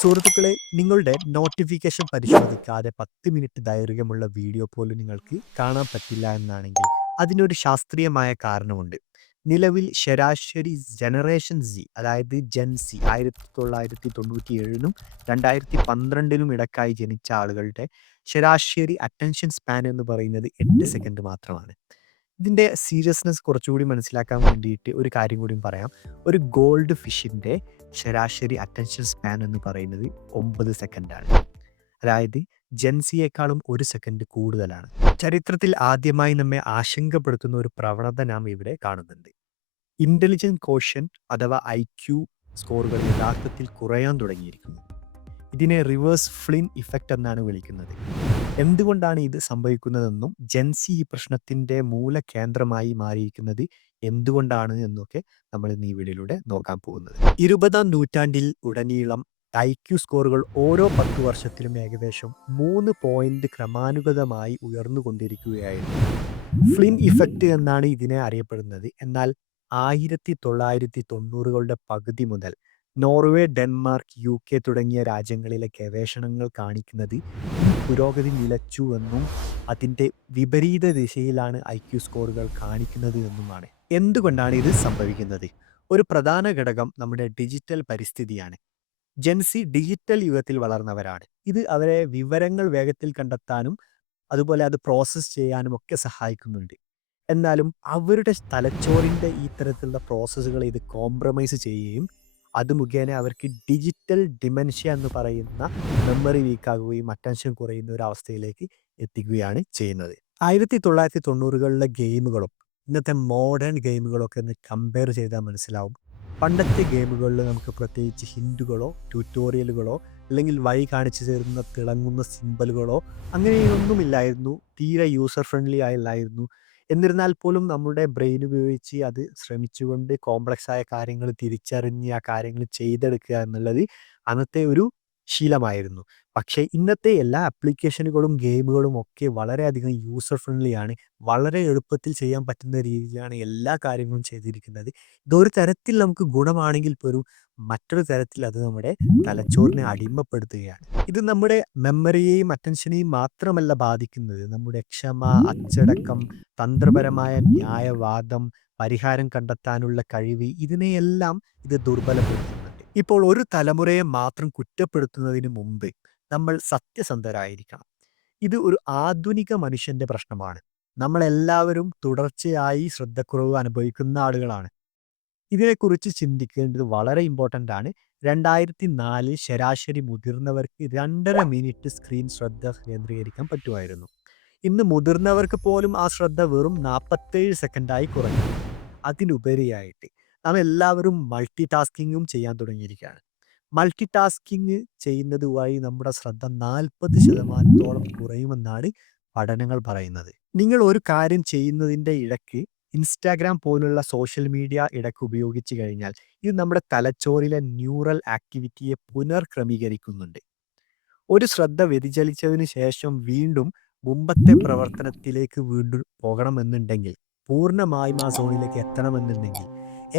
സുഹൃത്തുക്കളെ, നിങ്ങളുടെ notification പരിശോധിക്കാതെ 10 minute ദൈർഘ്യമുള്ള വീഡിയോ പോലും നിങ്ങൾക്ക് കാണാൻ പറ്റില്ല എന്നാണെങ്കിൽ അതിനൊരു ശാസ്ത്രീയമായ കാരണമുണ്ട്. നിലവിൽ ശരാശരി ജനറേഷൻ സി, അതായത് ജെൻ സി, 1997-നും 2012-നും ഇടക്കായി ജനിച്ച ആളുകളുടെ ശരാശരി അറ്റൻഷൻ സ്പാൻ എന്ന് പറയുന്നത് 8 സെക്കൻഡ് മാത്രമാണ്. ഇതിൻ്റെ സീരിയസ്നെസ് കുറച്ചുകൂടി മനസ്സിലാക്കാൻ വേണ്ടിയിട്ട് ഒരു കാര്യം കൂടിയും പറയാം. ഒരു ഗോൾഡ് ഫിഷിൻ്റെ ശരാശരി അറ്റൻഷൻ സ്പാൻ എന്ന് പറയുന്നത് 9 സെക്കൻഡാണ്. അതായത് ജെൻസിയേക്കാളും 1 സെക്കൻഡ് കൂടുതലാണ്. ചരിത്രത്തിൽ ആദ്യമായി നമ്മെ ആശങ്കപ്പെടുത്തുന്ന ഒരു പ്രവണത നാം ഇവിടെ കാണുന്നുണ്ട്. ഇന്റലിജൻസ് കോഷ്യന്റ് അഥവാ IQ സ്കോറുകൾ യഥാർത്ഥത്തിൽ കുറയാൻ തുടങ്ങിയിരിക്കുന്നു. ഇതിനെ റിവേഴ്സ് ഫ്ലിൻ ഇഫക്റ്റ് എന്നാണ് വിളിക്കുന്നത്. എന്തുകൊണ്ടാണ് ഇത് സംഭവിക്കുന്നതെന്നും ജെൻസി ഈ പ്രശ്നത്തിൻ്റെ മൂലകേന്ദ്രമായി മാറിയിരിക്കുന്നത് എന്തുകൊണ്ടാണ് എന്നൊക്കെ നമ്മൾ ഇന്ന് ഈ വീഡിയോയിലൂടെ നോക്കാൻ പോകുന്നത്. 20-ാം നൂറ്റാണ്ടിൽ ഉടനീളം IQ സ്കോറുകൾ ഓരോ 10 വർഷത്തിലും ഏകദേശം 3 പോയിന്റ് ക്രമാനുഗതമായി ഉയർന്നുകൊണ്ടിരിക്കുകയായിരുന്നു. ഫ്ലിൻ ഇഫക്റ്റ് എന്നാണ് ഇതിനെ അറിയപ്പെടുന്നത്. എന്നാൽ 1990കളുടെ പകുതി മുതൽ നോർവേ, ഡെൻമാർക്ക്, UK തുടങ്ങിയ രാജ്യങ്ങളിലെ ഗവേഷണങ്ങൾ കാണിക്കുന്നത് ഈ പുരോഗതി നിലച്ചുവെന്നും അതിൻ്റെ വിപരീത ദിശയിലാണ് IQ സ്കോറുകൾ കാണിക്കുന്നത് എന്നുമാണ്. എന്തുകൊണ്ടാണ് ഇത് സംഭവിക്കുന്നത്? ഒരു പ്രധാന ഘടകം നമ്മുടെ ഡിജിറ്റൽ പരിസ്ഥിതിയാണ്. ജെൻസി ഡിജിറ്റൽ യുഗത്തിൽ വളർന്നവരാണ്. ഇത് അവരെ വിവരങ്ങൾ വേഗത്തിൽ കണ്ടെത്താനും അതുപോലെ അത് പ്രോസസ്സ് ചെയ്യാനും ഒക്കെ സഹായിക്കുന്നുണ്ട്. എന്നാലും അവരുടെ തലച്ചോറിൻ്റെ ഈ തരത്തിലുള്ള പ്രോസസ്സുകളെ ഇത് കോംപ്രമൈസ് ചെയ്യുകയും അത് മുഖേന അവർക്ക് ഡിജിറ്റൽ ഡിമെൻഷ്യ എന്ന് പറയുന്ന മെമ്മറി വീക്കാകുകയും അറ്റൻഷൻ കുറയുന്ന ഒരു അവസ്ഥയിലേക്ക് എത്തിക്കുകയാണ് ചെയ്യുന്നത്. 1990കളിലെ ഗെയിമുകളും ഇന്നത്തെ മോഡേൺ ഗെയിമുകളൊക്കെ ഒന്ന് കമ്പയർ ചെയ്താൽ മനസ്സിലാവും. പണ്ടത്തെ ഗെയിമുകളിൽ നമുക്ക് പ്രത്യേകിച്ച് ഹിൻറ്റുകളോ ട്യൂട്ടോറിയലുകളോ അല്ലെങ്കിൽ വഴി കാണിച്ചു തരുന്ന തിളങ്ങുന്ന സിമ്പലുകളോ അങ്ങനെയൊന്നുമില്ലായിരുന്നു. തീരെ യൂസർ ഫ്രണ്ട്ലി ആയില്ലായിരുന്നു. എന്നിരുന്നാൽ പോലും നമ്മുടെ ബ്രെയിൻ ഉപയോഗിച്ച് അത് ശ്രമിച്ചുകൊണ്ട് കോംപ്ലക്സ് ആയ കാര്യങ്ങൾ തിരിച്ചറിഞ്ഞ് ആ കാര്യങ്ങൾ ചെയ്തെടുക്കുക എന്നുള്ളത് അന്നത്തെ ഒരു ശീലമായിരുന്നു. പക്ഷേ ഇന്നത്തെ എല്ലാ ആപ്ലിക്കേഷനുകളും ഗെയിമുകളും ഒക്കെ വളരെയധികം യൂസർ ഫ്രണ്ട്ലി ആണ്. വളരെ എളുപ്പത്തിൽ ചെയ്യാൻ പറ്റുന്ന രീതിയിലാണ് എല്ലാ കാര്യങ്ങളും ചെയ്തിരിക്കുന്നത്. ഇതൊരു തരത്തിൽ നമുക്ക് ഗുണമാണെങ്കിൽ പോലും മറ്റൊരു തരത്തിൽ അത് നമ്മുടെ തലച്ചോറിനെ അടിമപ്പെടുത്തുകയാണ്. ഇത് നമ്മുടെ മെമ്മറിയെയും അറ്റൻഷനെയും മാത്രമല്ല ബാധിക്കുന്നത്. നമ്മുടെ ക്ഷമ, അച്ചടക്കം, തന്ത്രപരമായ ന്യായവാദം, പരിഹാരം കണ്ടെത്താനുള്ള കഴിവ്, ഇതിനെയെല്ലാം ഇത് ദുർബലപ്പെടുത്തുന്നുണ്ട്. ഇപ്പോൾ ഒരു തലമുറയെ മാത്രം കുറ്റപ്പെടുത്തുന്നതിന് മുമ്പ് നമ്മൾ സത്യസന്ധരായിരിക്കണം. ഇത് ഒരു ആധുനിക മനുഷ്യന്റെ പ്രശ്നമാണ്. നമ്മളെല്ലാവരും തുടർച്ചയായി ശ്രദ്ധക്കുറവ് അനുഭവിക്കുന്ന ആളുകളാണ്. ഇതിനെക്കുറിച്ച് ചിന്തിക്കേണ്ടത് വളരെ ഇമ്പോർട്ടൻ്റ് ആണ്. 2004 ശരാശരി മുതിർന്നവർക്ക് 2.5 മിനിറ്റ് സ്ക്രീൻ ശ്രദ്ധ കേന്ദ്രീകരിക്കാൻ പറ്റുമായിരുന്നു. ഇന്ന് മുതിർന്നവർക്ക് പോലും ആ ശ്രദ്ധ വെറും 47 സെക്കൻഡായി കുറഞ്ഞു. അതിനുപരിയായിട്ട് നാം എല്ലാവരും മൾട്ടി ടാസ്കിങ്ങും ചെയ്യാൻ തുടങ്ങിയിരിക്കുകയാണ്. മൾട്ടി ടാസ്കിങ് ചെയ്യുന്നത് വഴി നമ്മുടെ ശ്രദ്ധ 40% കുറയുമെന്നാണ് പഠനങ്ങൾ പറയുന്നത്. നിങ്ങൾ ഒരു കാര്യം ചെയ്യുന്നതിൻ്റെ ഇടയ്ക്ക് ഇൻസ്റ്റാഗ്രാം പോലുള്ള സോഷ്യൽ മീഡിയ ഇടയ്ക്ക് ഉപയോഗിച്ച് കഴിഞ്ഞാൽ ഇത് നമ്മുടെ തലച്ചോറിലെ ന്യൂറൽ ആക്ടിവിറ്റിയെ പുനർക്രമീകരിക്കുന്നുണ്ട്. ഒരു ശ്രദ്ധ വ്യതിചലിച്ചതിന് ശേഷം വീണ്ടും മുമ്പത്തെ പ്രവർത്തനത്തിലേക്ക് വീണ്ടും പോകണമെന്നുണ്ടെങ്കിൽ, പൂർണ്ണമായും ആ സോണിലേക്ക് എത്തണമെന്നുണ്ടെങ്കിൽ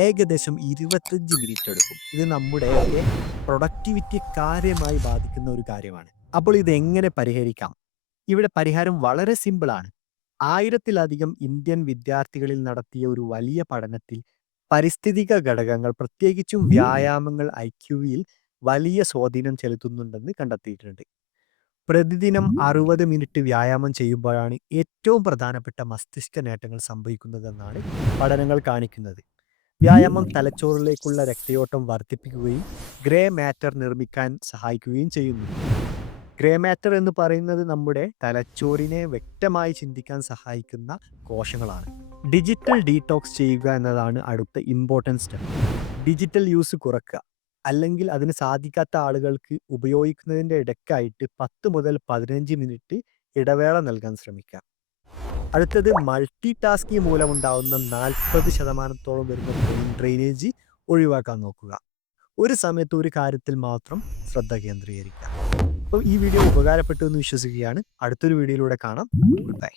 ഏകദേശം 25 മിനിറ്റ് എടുക്കും. ഇത് നമ്മുടെ പ്രൊഡക്ടിവിറ്റിയെ കാര്യമായി ബാധിക്കുന്ന ഒരു കാര്യമാണ്. അപ്പോൾ ഇത് എങ്ങനെ പരിഹരിക്കാം? ഇവിടെ പരിഹാരം വളരെ സിമ്പിളാണ്. 1000-ലധികം ഇന്ത്യൻ വിദ്യാർത്ഥികളിൽ നടത്തിയ ഒരു വലിയ പഠനത്തിൽ പരിസ്ഥിതിക ഘടകങ്ങൾ, പ്രത്യേകിച്ചും വ്യായാമങ്ങൾ IQയിൽ വലിയ സ്വാധീനം ചെലുത്തുന്നുണ്ടെന്ന് കണ്ടെത്തിയിട്ടുണ്ട്. പ്രതിദിനം 60 മിനിറ്റ് വ്യായാമം ചെയ്യുമ്പോഴാണ് ഏറ്റവും പ്രധാനപ്പെട്ട മസ്തിഷ്ക നേട്ടങ്ങൾ സംഭവിക്കുന്നതെന്നാണ് പഠനങ്ങൾ കാണിക്കുന്നത്. വ്യായാമം തലച്ചോറിലേക്കുള്ള രക്തയോട്ടം വർദ്ധിപ്പിക്കുകയും ഗ്രേ മാറ്റർ നിർമ്മിക്കാൻ സഹായിക്കുകയും ചെയ്യുന്നു. ഗ്രേ മാറ്റർ എന്ന് പറയുന്നത് നമ്മുടെ തലച്ചോറിനെ വ്യക്തമായി ചിന്തിക്കാൻ സഹായിക്കുന്ന കോശങ്ങളാണ്. ഡിജിറ്റൽ ഡീടോക്സ് ചെയ്യുക എന്നതാണ് അടുത്ത ഇമ്പോർട്ടൻറ്റ് സ്റ്റെപ്പ്. ഡിജിറ്റൽ യൂസ് കുറയ്ക്കുക, അല്ലെങ്കിൽ അതിന് സാധിക്കാത്ത ആളുകൾക്ക് ഉപയോഗിക്കുന്നതിൻ്റെ ഇടയ്ക്കായിട്ട് 10 മുതൽ 15 മിനിറ്റ് ഇടവേള നൽകാൻ ശ്രമിക്കുക. അടുത്തത് മൾട്ടി ടാസ്കിങ് മൂലമുണ്ടാകുന്ന 40% വരുന്ന ബ്രെയിൻ ഡ്രെയിനേജ് ഒഴിവാക്കാൻ നോക്കുക. ഒരു സമയത്ത് ഒരു കാര്യത്തിൽ മാത്രം ശ്രദ്ധ കേന്ദ്രീകരിക്കുക. അപ്പോൾ ഈ വീഡിയോ ഉപകാരപ്പെട്ടു എന്ന് വിശ്വസിക്കുകയാണ്. അടുത്തൊരു വീഡിയോയിലൂടെ കാണാം. Good bye.